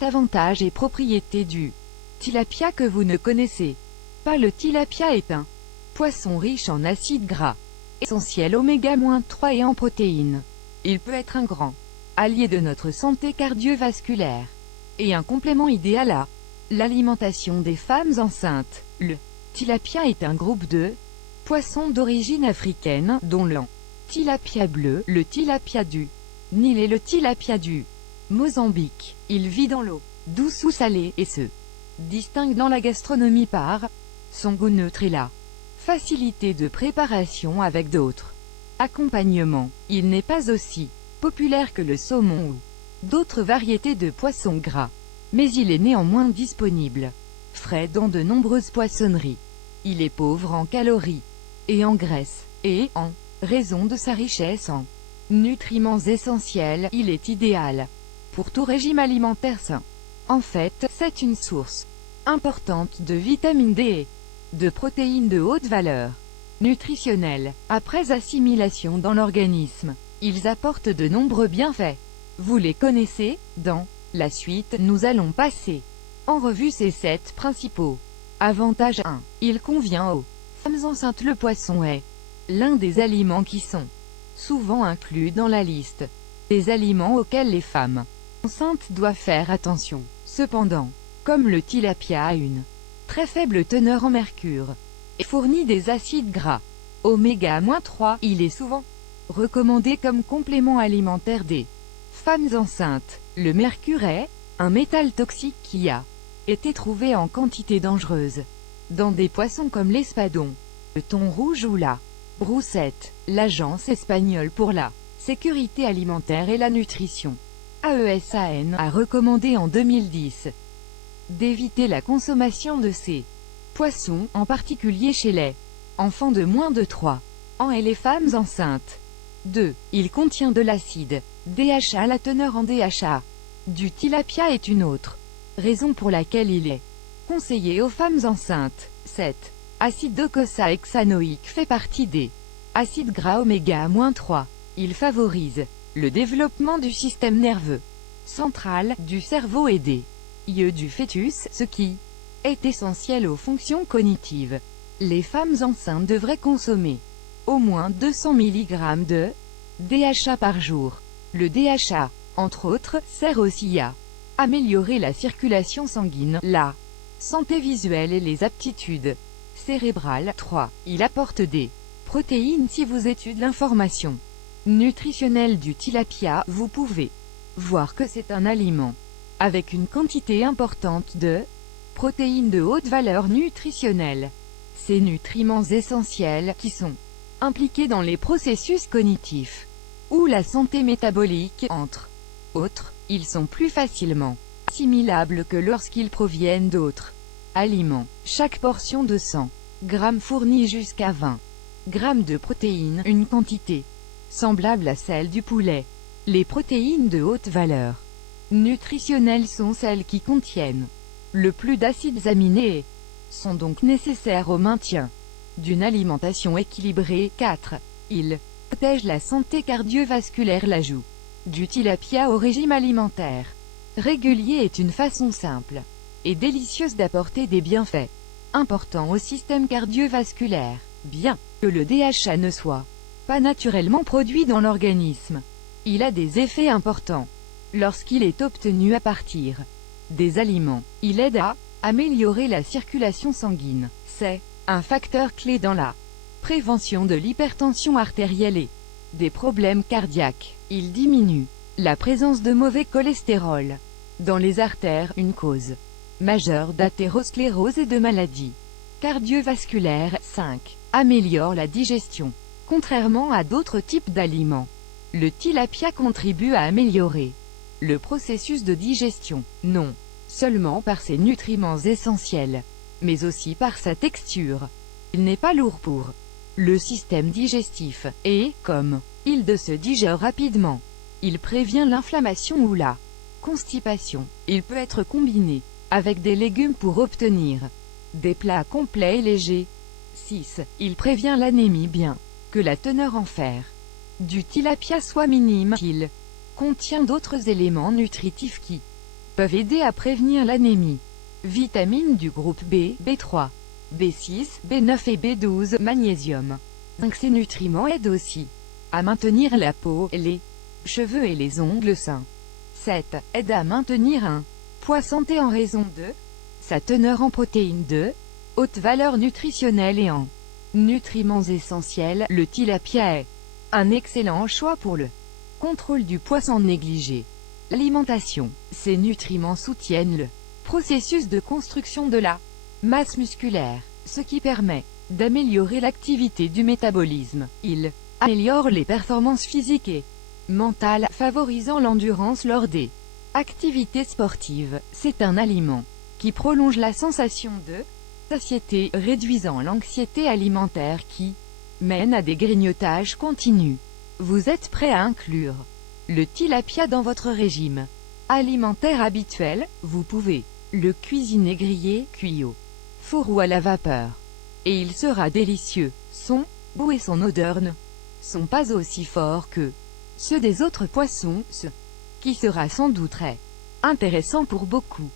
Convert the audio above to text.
7 avantages et propriétés du tilapia que vous ne connaissez pas. Le tilapia est un poisson riche en acides gras, essentiel oméga-3 et en protéines. Il peut être un grand allié de notre santé cardiovasculaire et un complément idéal à l'alimentation des femmes enceintes. Le tilapia est un groupe de poissons d'origine africaine, dont le tilapia bleu, le tilapia du Nil et le tilapia du Mozambique. Il vit dans l'eau douce ou salée, et se distingue dans la gastronomie par son goût neutre et la facilité de préparation avec d'autres accompagnements. Il n'est pas aussi populaire que le saumon ou d'autres variétés de poissons gras, mais il est néanmoins disponible frais dans de nombreuses poissonneries. Il est pauvre en calories et en graisse, et, en raison de sa richesse en nutriments essentiels, il est idéal pour tout régime alimentaire sain. En fait, c'est une source importante de vitamine D et de protéines de haute valeur nutritionnelle. Après assimilation dans l'organisme, ils apportent de nombreux bienfaits. Vous les connaissez. Dans la suite, nous allons passer en revue ces 7 principaux avantages. 1. Il convient aux femmes enceintes. Le poisson est l'un des aliments qui sont souvent inclus dans la liste des aliments auxquels les femmes enceintes doivent faire attention. Cependant, comme le tilapia a une très faible teneur en mercure et fournit des acides gras oméga-3, il est souvent recommandé comme complément alimentaire des femmes enceintes. Le mercure est un métal toxique qui a été trouvé en quantité dangereuse dans des poissons comme l'espadon, le thon rouge ou la broussette. L'Agence espagnole pour la sécurité alimentaire et la nutrition, AESAN, a recommandé en 2010 d'éviter la consommation de ces poissons, en particulier chez les enfants de moins de 3 ans et les femmes enceintes. 2. Il contient de l'acide DHA. La teneur en DHA du tilapia est une autre raison pour laquelle il est conseillé aux femmes enceintes. 7. Acide docosahexanoïque fait partie des acides gras oméga-3. Il favorise le développement du système nerveux central, du cerveau et des yeux du fœtus, ce qui est essentiel aux fonctions cognitives. Les femmes enceintes devraient consommer au moins 200 mg de DHA par jour. Le DHA, entre autres, sert aussi à améliorer la circulation sanguine, la santé visuelle et les aptitudes cérébrales. 3. Il apporte des protéines. Si vous étudiez l'information nutritionnelle du tilapia, vous pouvez voir que c'est un aliment avec une quantité importante de protéines de haute valeur nutritionnelle. Ces nutriments essentiels, qui sont impliqués dans les processus cognitifs ou la santé métabolique, entre autres, ils sont plus facilement assimilables que lorsqu'ils proviennent d'autres aliments. Chaque portion de 100 grammes fournit jusqu'à 20 grammes de protéines, une quantité semblable à celle du poulet. Les protéines de haute valeur nutritionnelle sont celles qui contiennent le plus d'acides aminés et sont donc nécessaires au maintien d'une alimentation équilibrée. 4. Il protège la santé cardiovasculaire. L'ajout du tilapia au régime alimentaire régulier est une façon simple et délicieuse d'apporter des bienfaits importants au système cardiovasculaire. Bien que le DHA ne soit pas naturellement produit dans l'organisme, il a des effets importants lorsqu'il est obtenu à partir des aliments. Il aide à améliorer la circulation sanguine. C'est un facteur clé dans la prévention de l'hypertension artérielle et des problèmes cardiaques. Il diminue la présence de mauvais cholestérol dans les artères, une cause majeure d'athérosclérose et de maladies cardiovasculaires. 5. Améliore la digestion. Contrairement à d'autres types d'aliments, le tilapia contribue à améliorer le processus de digestion, non seulement par ses nutriments essentiels, mais aussi par sa texture. Il n'est pas lourd pour le système digestif, et, comme il se digère rapidement, il prévient l'inflammation ou la constipation. Il peut être combiné avec des légumes pour obtenir des plats complets et légers. 6. Il prévient l'anémie. Bien que la teneur en fer du tilapia soit minime, il contient d'autres éléments nutritifs qui peuvent aider à prévenir l'anémie. Vitamines du groupe B, B3, B6, B9 et B12, magnésium. 5. Ces nutriments aident aussi à maintenir la peau, les cheveux et les ongles sains. 7. Aide à maintenir un poids santé en raison de sa teneur en protéines de haute valeur nutritionnelle et en nutriments essentiels. Le tilapia est un excellent choix pour le contrôle du poids sans négliger l'alimentation. Ces nutriments soutiennent le processus de construction de la masse musculaire, ce qui permet d'améliorer l'activité du métabolisme. Ils améliorent les performances physiques et mentales, favorisant l'endurance lors des activités sportives. C'est un aliment qui prolonge la sensation de satiété, réduisant l'anxiété alimentaire qui mène à des grignotages continus. Vous êtes prêt à inclure le tilapia dans votre régime alimentaire habituel? Vous pouvez le cuisiner grillé, cuit au four ou à la vapeur, et il sera délicieux. Son goût et son odeur ne sont pas aussi forts que ceux des autres poissons, ce qui sera sans doute très intéressant pour beaucoup.